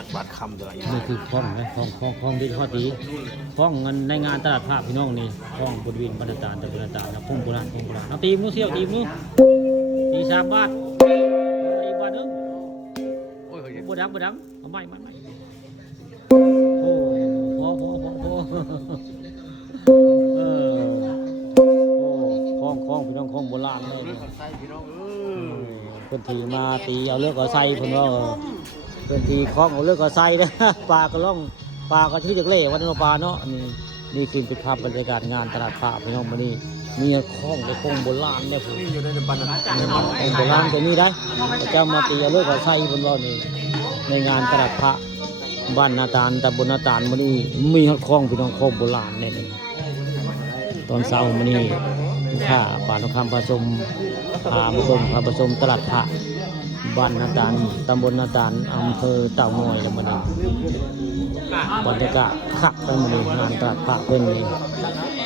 นะบาทคำตัวอะไร นี่คือคล้องนะคล้องดีข้อดีคล้องเงินในงานตลาดภาพพี่น้องนี่คล้องบริเวณบรรดาตะบรรดานะพุ่งโบราณเอาตีมือเสี้ยวตีมือตี3 บาทอีกบาทนึง โอ้ย บ่ดังเอาไม่โอ้โหเออโอ้คล้องพี่น้องคล้องโบราณเลย ใส่พี่น้องเพิ่นทีมาตีเอาเลือกเอาใส่เพิ่นว่าเพิ่นทีคล้องเอาเลือกเอาใส่เด้อ ปลาก็ล่องปลาก็ที่จักเล่วันปลาเนาะนี่คือเป็นภาพบรรยากาศงานตลาดผ้าพี่น้องมื้อนี้มีคล้องกับคล้องโบราณเนี่ยผม นี่อยู่ในบ้านในบ้าน โบราณก็มีได้เจ้ามาตีเอาเลือกเอาใส่เพิ่นว่านี่ในงานตลาดผ้าบ้านนาตาลตำบลนาตาลมื้อนี้มีคล้องพี่น้องคล้องโบราณเนี่ยตอนเช้ามื้อนี้ข้าป่านคำผสมพามาเบิ่งพาผสมตลาดผ้าบ้านนาตาลตำบลนาตาลอำเภอเต่างอยแล้วมื้อนี้บรรยากาศคักไปมื้อนี้งานตลาดผ้าเพิ่นนี่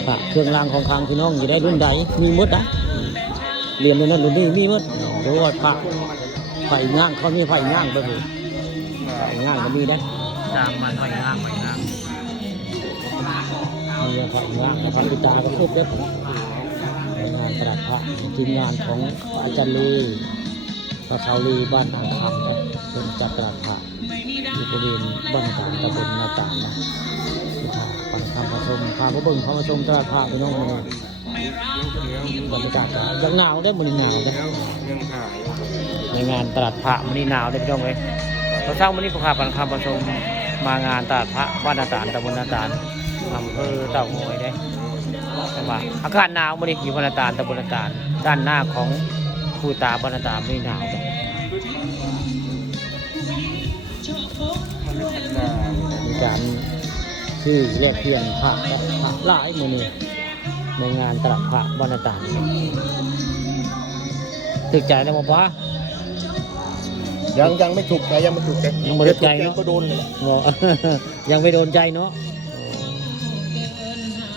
ผ้าเครื่องรางของขลังพี่น้องอยู่ได้รุ่นใดมีหมดนะเรียนรุ่นนั้นรุ่นนี้มีหมดเพราะว่าผ้าไฟย่างเขามีไฟย่างไปหมดไฟย่างก็มีได้ตามมาไฟย่างมีไฟย่างนะครับพิตาก็ครบเด้องานตลาดผ้าทีมงานของอาจารย์ลีพระเขาลีบ้านอ่างคำนะเป็นจัดตลาดผ้าอยู่บริเวณบ้านต่างตำบลนาต่างนะปันคำผสมพาพระเบิ่งพาผสมตลาดผ้าพี่น้องมันบรรยากาศยังหนาวได้มันหนาวได้ในงานตลาดผ้ามันนี่หนาวได้พี่น้องเลยเราสร้างมันนี่พาปันคำผสมมางานตลาดผ้าบ้านนาต่างตำบลนาต่างอำเภอเต่างอยได้ใช่ปะอากาศหนาวมันนี่อยู่บ้านนาต่างตำบลนาต่างด้านหน้าของผู้ตาบ้านนาต่างไม่หนาวเลยมีการคือแลกเปลี่ยนผ้าหลายมือนี้ในงานตลาดผ้าบ้านนาต่างตึกใจแล้วมั้งป้ายังไม่ถูกใจยังไม่ถูกใจ ยังไม่ถูกใจเนาะ ก็โดน ยังไม่โดนใจเนาะ